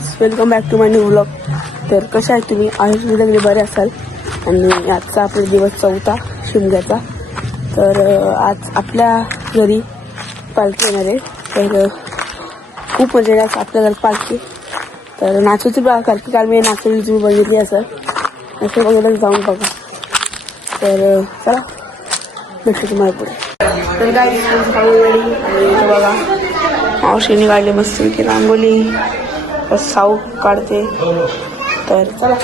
Guys, welcome back to my new vlog. तर कशा आहे तुम्ही? आयुष सगळे बरे असाल. आणि आजचा आपला दिवस 4था शिमग्याचा. तर आज आपल्या घरी पालखी येणार आहे. तर खूप मजा येईल आपल्या घरात पालखी. तर नाचूची पालखी काल मी नाचवली, तुम्ही बघितली असं बघायला जाऊन बघा. तर चला भेटतो तुम्हाला पुढे. तर गाईज रेडी आणि बघा मावशीने काढले मस्त की रांगोली, साऊ काढते. तर चला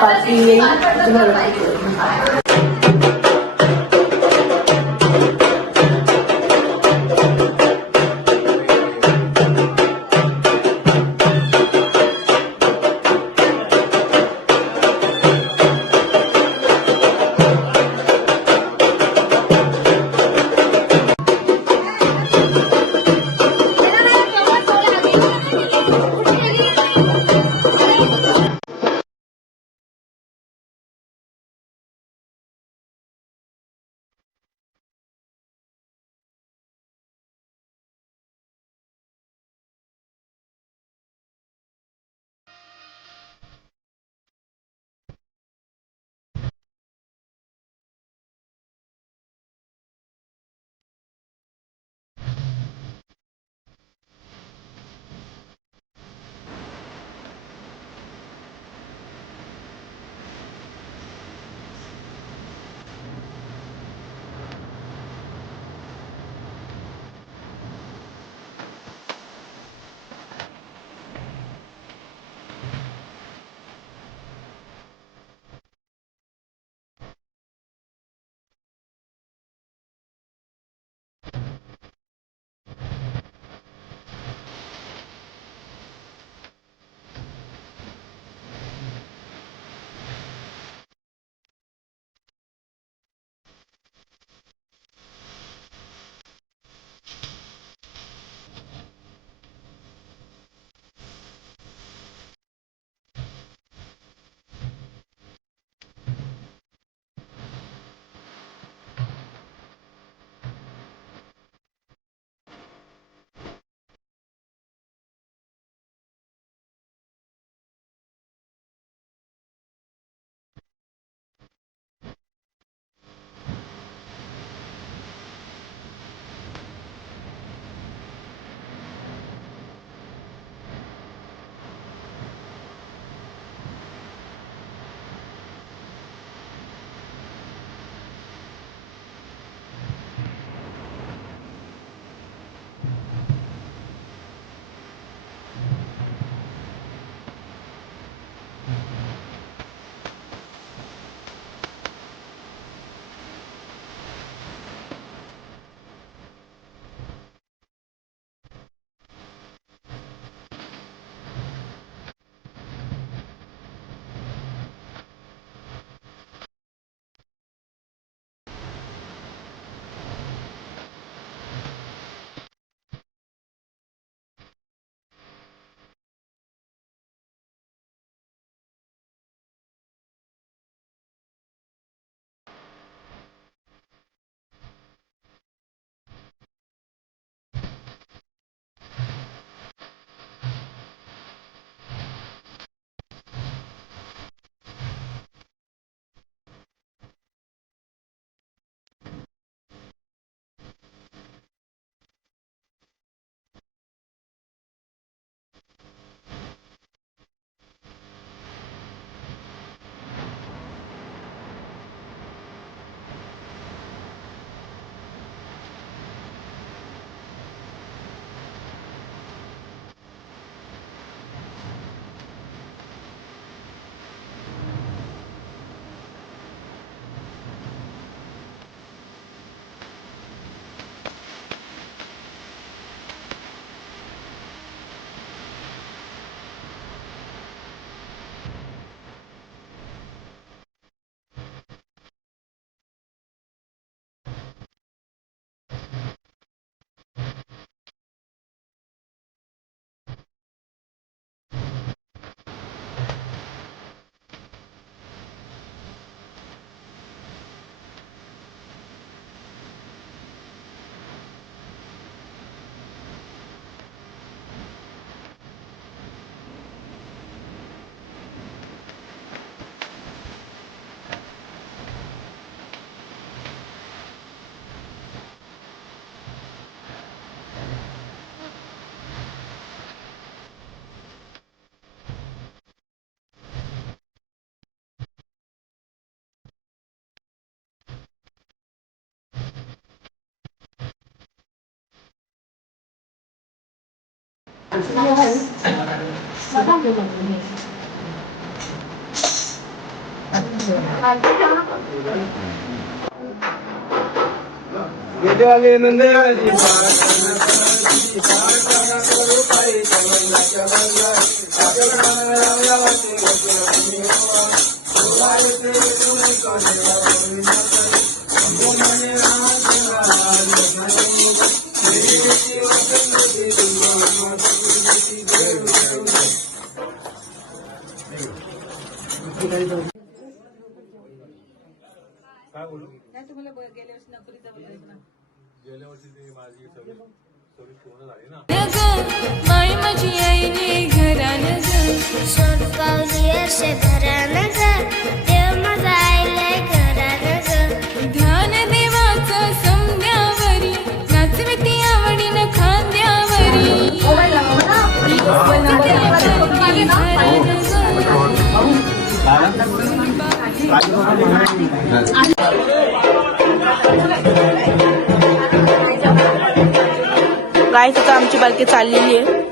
पालखी येईल. माई माझी आईने घरान सोड पावली असे भरान देव माझा आईले घरान ध्यान देवाचं समद्यावरी नाचविती आवडीन खांद्यावरी गाईस आता आमची पालखी चाललेली आहे.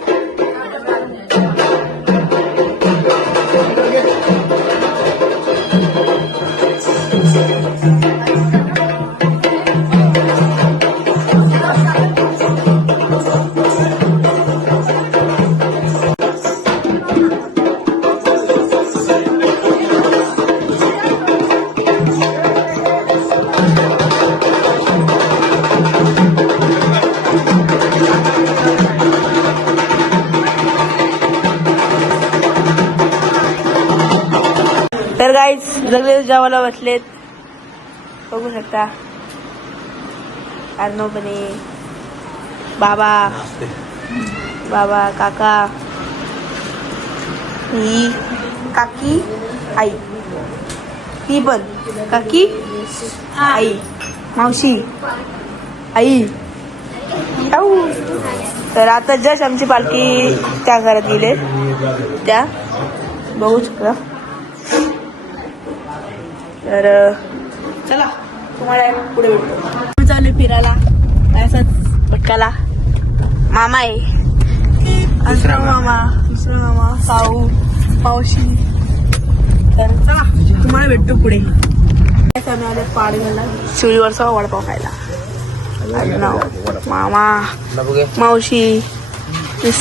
तर गाईज सगळे जेवायला बसलेत, बघू शकता. अर्णव बने, बाबा बाबा काका, ही काकी आई, ही पण काकी आई, मावशी आई. तर आता जस्ट आमची पालखी त्या घरात गेले, त्या बघू शकता. तर चला तुम्हाला पुढे भेटतो. चालू फिरायला असंच भटकाला. मामा आहे, दुसरा मामा साऊ मावशी. तर चला तुम्हाला भेटतो पुढे. आम्ही आले पाडगावला शिवलीवरचा वडापाव खायला. मामा मावशी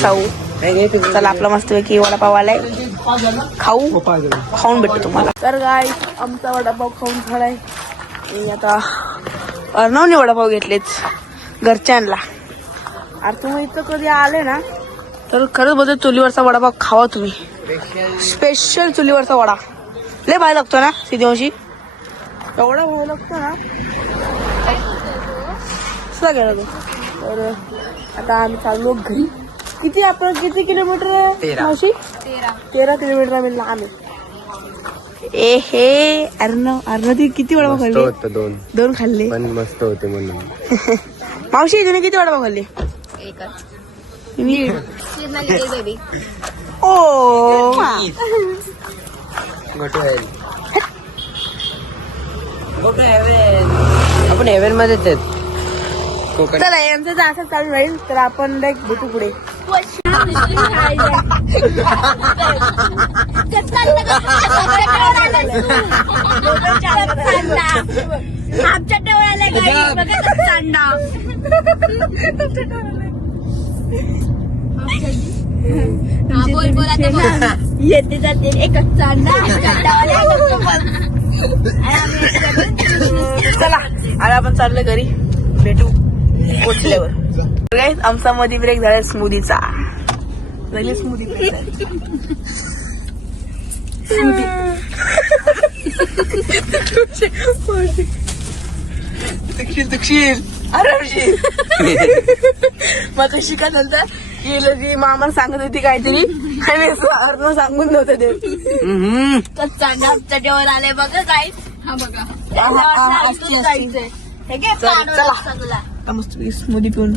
साऊ. चला आपला मस्तपैकी वडापाव आलाय, खाऊन भेटतो तुम्हाला. तर गाय आमचा वडापाव खाऊन झालाय. आणि आता अर्णवने वडापाव घेतलेत घरच्यांना. अरे तुम्ही इथं कधी आले ना तर खरंच बोलतो चुलीवरचा वडापाव खावा तुम्ही. स्पेशल चुलीवरचा वडा लय भारी लागतो ना सिद्धीवशी, एवढा भारी लागतो ना सुद्धा गेला तो. तर आता आम्ही चाललो घरी. किती किलोमीटर आहे मावशी? 13 किलोमीटर आम्ही लांब आहे. ए हे अर्णव ती किती वडापाव खाल्ले? दोन खाल्ले पण मस्त होते म्हणून. मावशी तिने किती वडापाव खाल्ले? ओ आपण हेवन मध्ये. चला यांचं जर असं चालू राहील तर आपण डायरेक्ट भेटू पुढे. आमच्या डोळ्याला येते जाते एकच चांदा. चला आता आपण चाललोय घरी, भेटू पोचल्यावर. आमचा मध्ये ब्रेक झाला स्मूदीचा. स्मूदी दक्षिण आरामशीर. मग कशी का नंतर गेलं की मामा सांगत होती काहीतरी आणि अर्णव सांगून नव्हतं ते. चांगला आमच्या जेवण आले बघा काय. हा बघा चला मस्त स्मूदी पिऊन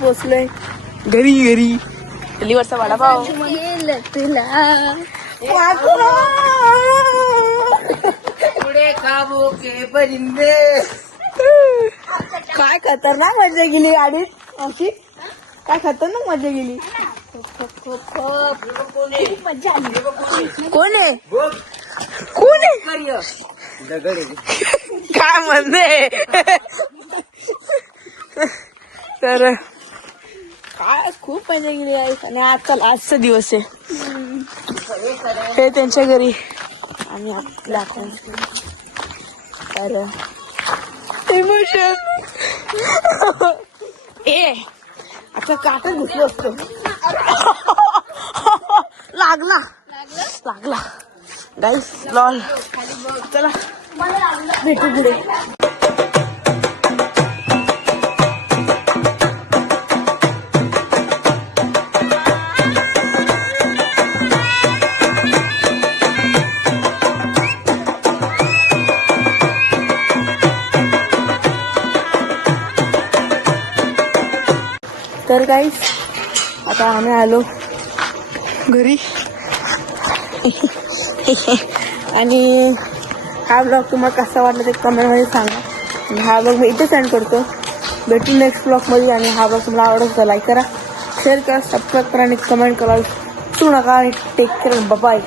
पोचलोय घरी लिवरचा वडापाव. काय खतरनाक मजा गेली गाडीत अशी. काय खतरनाक मजा गेली. कोण आहे काय म्हणते. तर काय खूप मजा गेली आहे. आणि आजचा दिवस आहे. हे त्यांच्या घरी आणि आपल्या तर इमोशन आता काटच घुसलो असतो. लागला गाईस लॉल. चला भेटू पुढे. तर गाईस आता आम्ही आलो घरी. आणि हा ब्लॉग तुम्हाला कसा वाटला ते कमेंटमध्ये सांगा. आणि हा ब्लॉग मी इथे सेंड करतो. भेटू नेक्स्ट ब्लॉगमध्ये. आणि हा ब्लॉग तुम्हाला आवडत तर लाईक करा, शेअर करा, सबस्क्राईब करा आणि कमेंट करा विसरू नका. आणि टेक केअर. बाय.